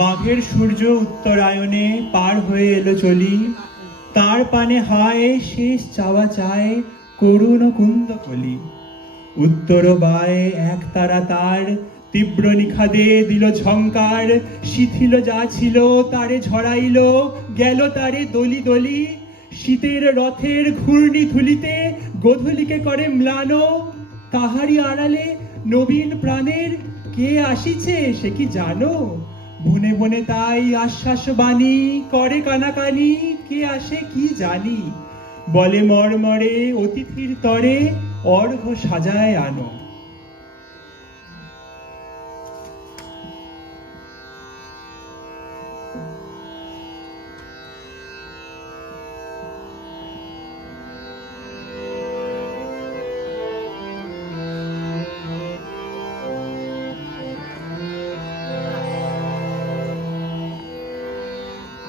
মাঘের সূর্য উত্তরায়ণে পার হয়ে এলো চলি, তার পানে হায় শেষ চাওয়া চায় করুণ কুন্দ কলি। উত্তর বায়ে এক তারা তার তীব্র নিখাদে দিল ঝংকার, শিথিল যা ছিল তারে ঝরাইল, গেল তারে দলি দলি। শীতের রথের ঘূর্ণি ধুলিতে গোধূলিকে করে ম্লান, তাহারি আড়ালে নবীন প্রাণের কে আসিছে সে কি জানো? বনে বনে তাই আশ্বাস বাণী করে কানাকানি, কে আসে কি জানি। বলে মর্মরে অতিথির তরে অর্ঘ্য সাজায় আনো।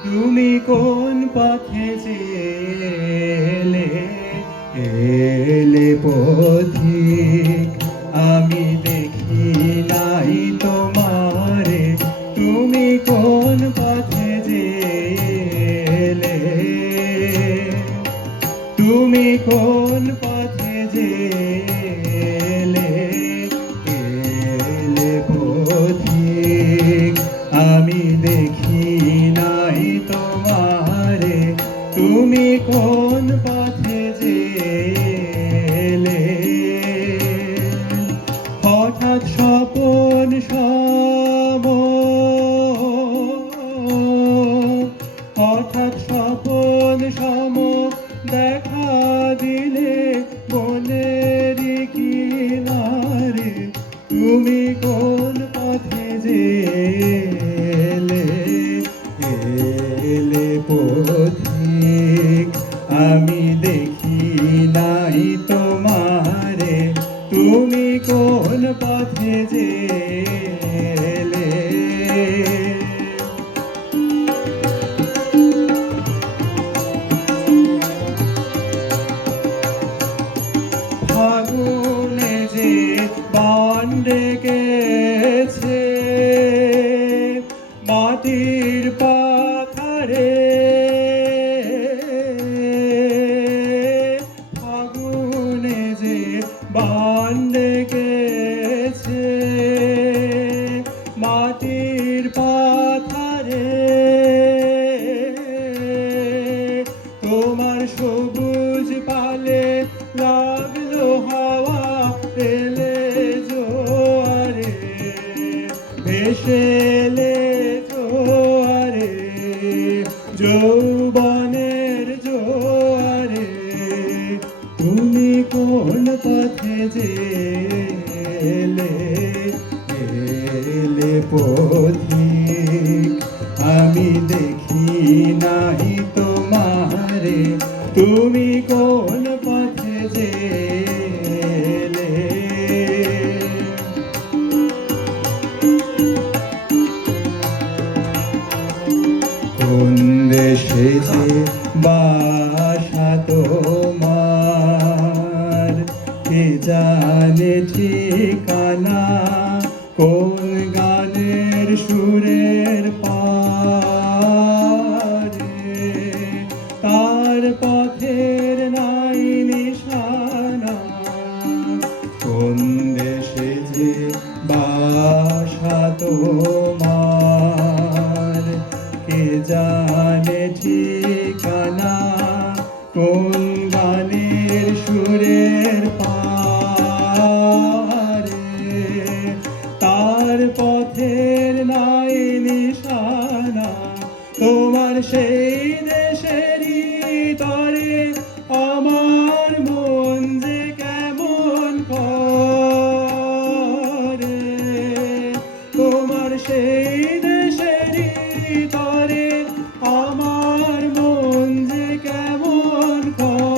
তুমি কোন পথে এলে এলে পথিক, আমি দেখি নাই তোমারে। তুমি কোন পথে এলে, তুমি কোন পথে এলে এলে পথিক, আমি দেখি নাই তোমারে। তুমি কোন পথে এলে, হঠাৎ স্বপন সম, হঠাৎ স্বপন সম দেখা দিলে বনের কিনারে। তুমি কোন পথে এলে এলে পথিক, আমি দেখি নাই তোমারে। তুমি কোন পথে এলে, ফাগুনে যে বান ডেকেছে মাটির পাথারে। ফাগুনে যে বান ডেকেছে মাটির পাথারে। তোমার সবুজ পালে লাগলো হাওয়া এলে জোয়ারে, ভেসে এলে জোয়ারে, যৌবনের জোয়ারে। তুমি কোন পথে এলে এলে পথিক, আমি দেখি নাই তোমারে। তুমি কোন পথে এলে, কোন দেশে যে বাসা তোমার, কে জানে ঠিকানা। কোন গানের সুরের পারে তার পথের নাই নিশানা। কোন দেশে যে বাসা তোমার, কে জানে ঠিকানা। কোন গানের সুরের পারে তার পথের নাই নিশানা। তোমার সেই দেশেরই তরে আমার মন যে কেমন করে। তোমার সেই দেশেরই তরে আমার মন যে কেমন করে।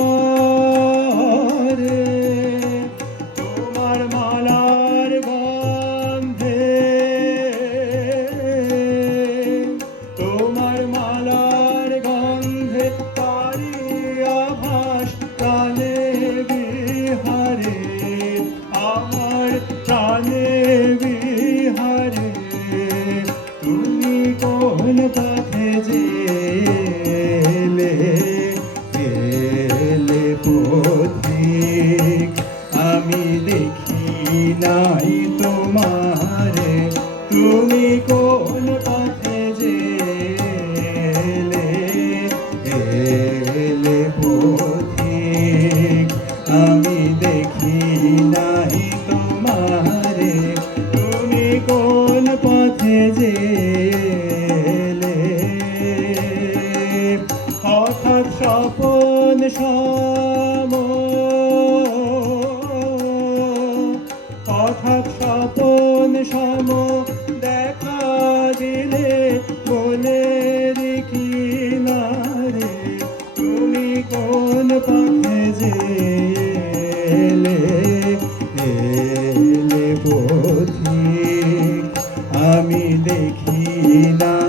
তোমার মালার গন্ধে, তোমার মালার গন্ধে তারি আভাস প্রাণে বিহারে, আমার প্রাণে বিহারে। তুমি কোন পথে যে এলে, এলে পথিক, আমি দেখি নাই তোমারে, তুমি কোন পথে যে এলে। হঠাৎ স্বপন সম, হঠাৎ স্বপন সম দেখা দিলে মনের কিনারে, তুমি কোন পথে যে এলে, এলে পথিক, আমি দেখি না